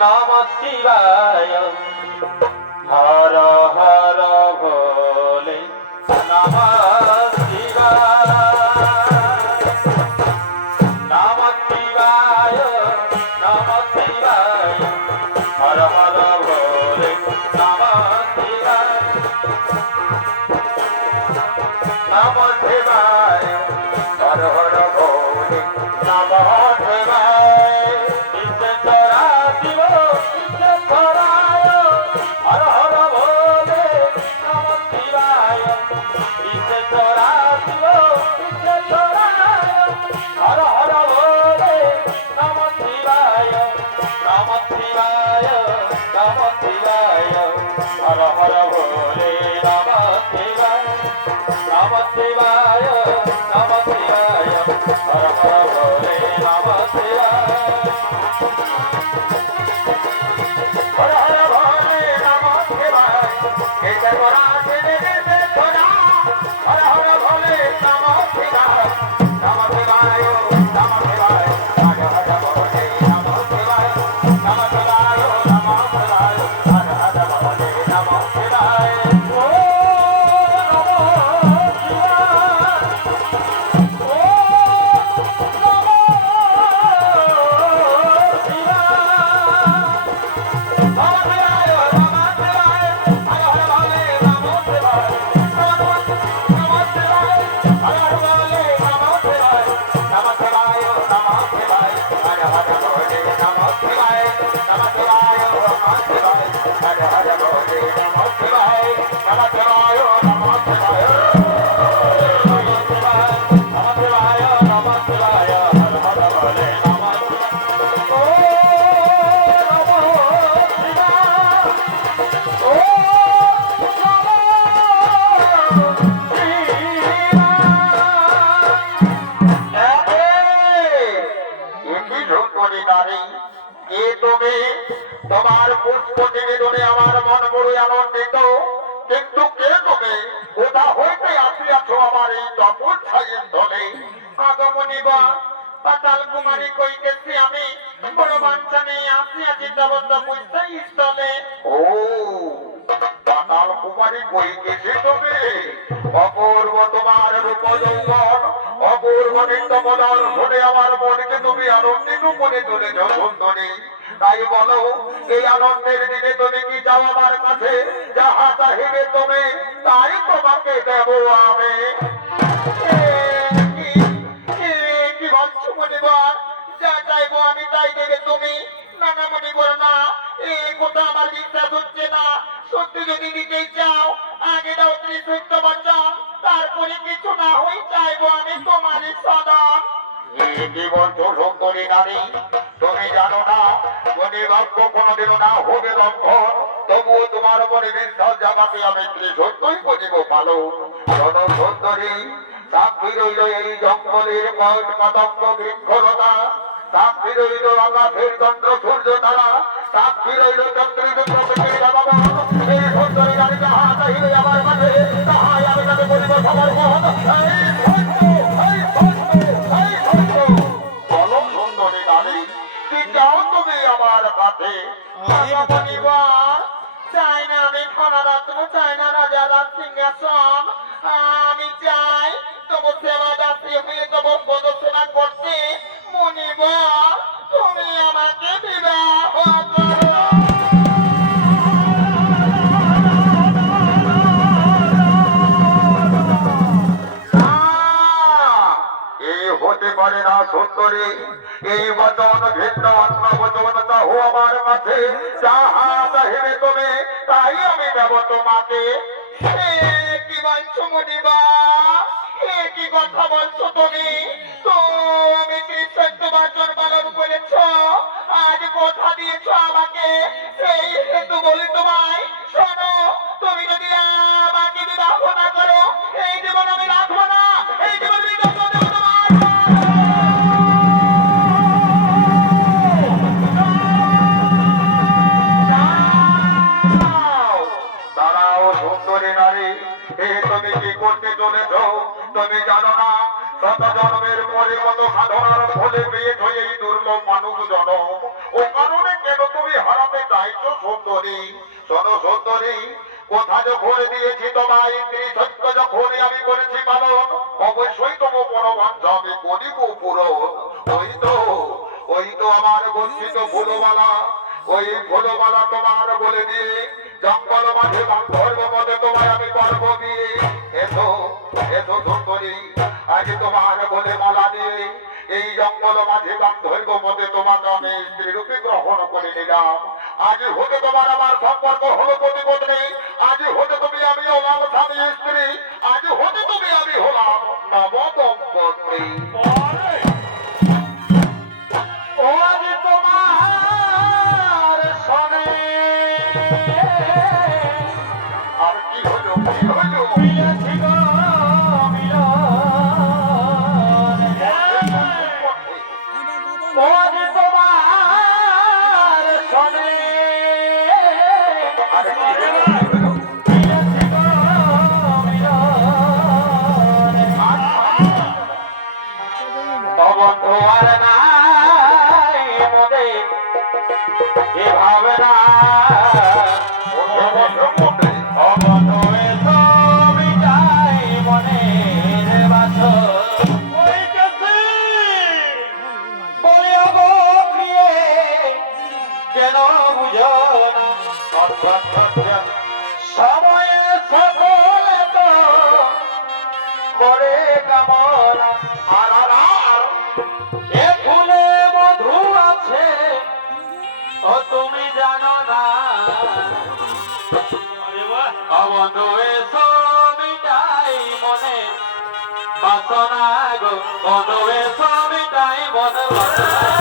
নম শিবায় হর হর ভোলে নম শিবায় Shivaay, Hare Hare Govinda Namah Shivaay, Namah Shivaay. তোমার পুষ্প নিবেদনে আমার মন বড়ই আনন্দিত। কিন্তু কে তুমি? কোথা হইতে আসিয়াছ আমার এই তপস্যায়ের ধনে আগমনী বা বড় তুমি, অপূর্ব তোমার রূপ যৌবন অপূর্ব নিত্য আমার মনকে তুমি আনন্দিত করে তুলেছ সুন্দরী তাই বলো, এই আনন্দের দিনে তুমি কি চাও আমার কাছে? যাহা চাহিবে তুমি, তাই তোমাকে দেব আমি। চাও তারপরে কিছু না হই চাইব আমি তোমার সদন কি বলছো সুন্দরী নারী। তুমি জানো না মনে বাক্য কোনোদিনও না হবে লঙ্ঘন তবুও তোমার মনে বিশ্বাস জাগাতে আমি সত্যই বুঝিব ভালো। জন সুন্দরী সাক্ষী রইল এই জঙ্গলের কট কদম্ব বৃক্ষলতা। সাক্ষী রইল আকাশের চন্দ্র সূর্য তারা। সাক্ষী রইল চন্দ্রযুক্ত থেকে এই সুন্দরী নারী যাহা চাহিবে সিংহাসন, আমি চাই তবু সেবা দাসী হয়ে তবু পদ করতে। মনিব, তুমি আমাকে বিবাহ হতে পারে না সুন্দরী, এই বচন ভিন্ন অন্য বচন আমার কাছে যাহা চাহিবে তুমি, তাই আমি দেব তোমাকে। কি বলছো মনিবা কি কথা বলছো তুমি তুমি কথা দিয়েছ আমাকে সেই হেতু বলি তোমায় শোনো তুমি যদি আমাকে বিবাহ না করো এই জীবন সাধনার ফলে পেয়েছ এই দুর্লভ মানুষ জনম ও কারণে কেন তুমি হারাতে সুন্দরী? শোনো সুন্দরী, কথা যখন দিয়েছি তোমায় সত্য যখনই আমি করেছি পালন, অবশ্যই তম পরমাঞ্চ আমি করিব পূরণ ওই তো ওই তো আমার গচ্ছিত ফুলবালা ওই ফুলবালা তোমার বলে দিয়ে, জঙ্গল মাঝে ধর্ম মধ্যে তোমায় আমি করব দিয়ে। এসো এসো সুন্দরী আগে তোমার বলে মালা দিয়ে এই জঙ্গল মাঝে গান্ধর্ব মধ্যে তোমাকে আমি স্ত্রী রূপে গ্রহণ করে নিলাম। আজ হতে তোমার আমার সম্পর্ক হলো প্রতিপত্নী আজ হতে তুমি আমি হলাম স্বামী স্ত্রী। আজ হতে তুমি আমি হলাম আজ তোমার আর কি হলো কি হলো? সময়ে তো করে কামনা আর এ ফুলে মধু আছে ও তুমি জানো না এসো মিটাই মনে বাসনা গো বন্ধু এসো মিটাই মনে বাসনা